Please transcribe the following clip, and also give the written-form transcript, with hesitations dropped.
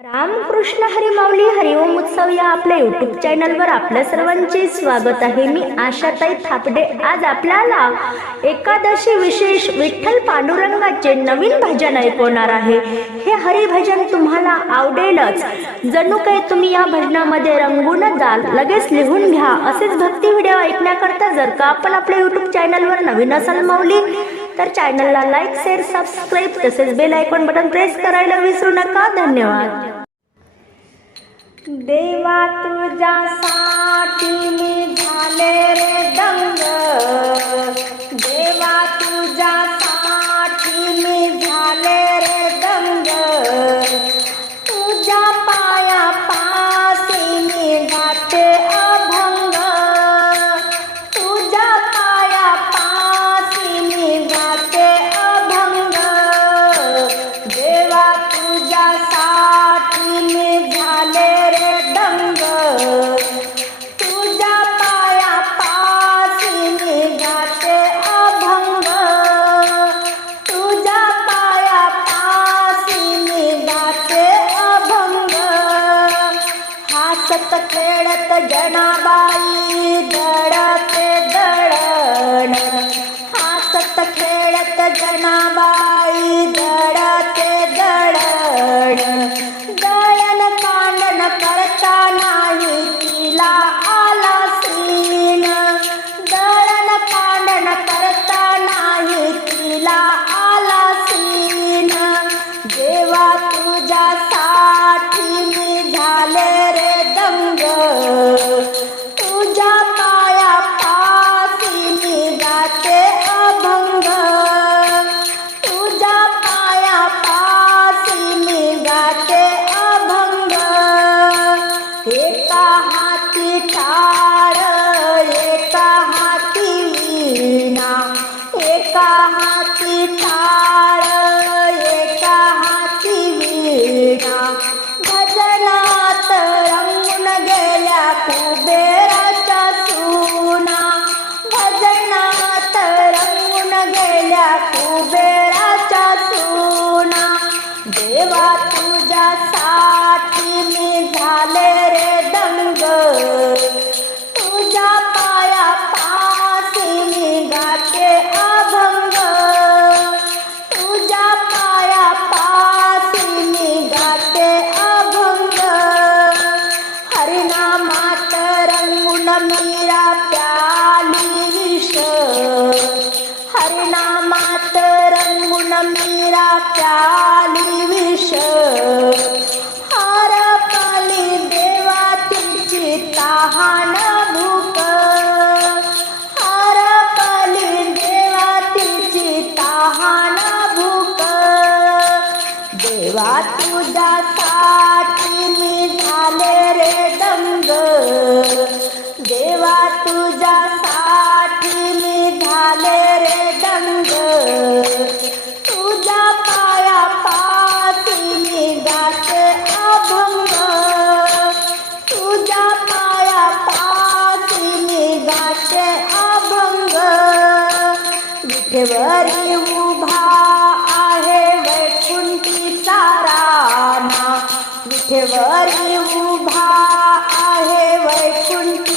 रामकृष्ण हरी माऊली हरिओम उत्सव या आपल्या यूट्यूब चॅनलवर आपल्या सर्वांचे स्वागत आहे। मी आशाताई थापडे आज आपल्याला एकादशी विशेष विठ्ठल पांडुरंगाचे नवीन भजन ऐकवणार आहे। हे हरिभजन तुम्हाला आवडेलच, जणू काही तुम्ही या भजनामध्ये रंगून जाल। लगेच लिहून घ्या। असेच भक्ती व्हिडिओ ऐकण्याकरता जर का आपण आपल्या यूट्यूब चॅनलवर नवीन असाल माऊली तर चॅनलला लाईक शेअर सबस्क्राईब तसेच बेल आयकॉन बटन प्रेस करायला विसरू नका। धन्यवाद। देवा तुझ्यासाठी मी झाले रे दंग, देवा तुझ्यासाठी मी झाले रे दंग, तुझ्या पायापासी मी गाते अभंग, तुझ्या पायापासी मी गाते अभंग, देवा तुझ्यासाठी मी झाले रे दंग, तुझ्या पायापासी मी गाते अभंग, तुझ्या पायापासी मी गाते अभंग, हसत खेळत जनाबाई दळते दळण, हसत खेळत जनाबाई दळते दळण, दळण कांडण करता नाही तिला आला सीन, दळण कांडण करता नाही तिला आला सीन, देवा तुझ्यासाठी मी झाले रे दंग, तुझ्या पायापासी मी गाते अभंग, तुझ्या पायापासी मी गाते अभंग, एका हाती टाळ एका हाती वीणा, एका हाती टाळ एका हाती वीणा, भजनात रंगून गेल्या कुबेराच्या सुना, भजनात रंगून गेल्या कुबेराच्या सुना, देवा तुझ्यासाठी मी झाले रे दंग, तुझ्या पायापासी मी गाते अभंग, तुझ्या पायापासी मी गाते अभंग, हरिनामात रंगून मीरा प्याली विष, हरिनामात रंगून मीरा प्याली विष, हरपली देवा तिची तहान भूक, हरपली देवा तिची तहान भूक, देवा तुझ्यासाठी मी झाले रे दंग, देवा तुझ्यासाठी मी झाले रे दंग, तुझ्या पायापासी मी गाते अभंग, तुझ्या पायापासी मी गाते अभंग, विठेवरी उभा आहे वैकुंठीचा रामा, विठेवरी उभा आहे वैकुंठ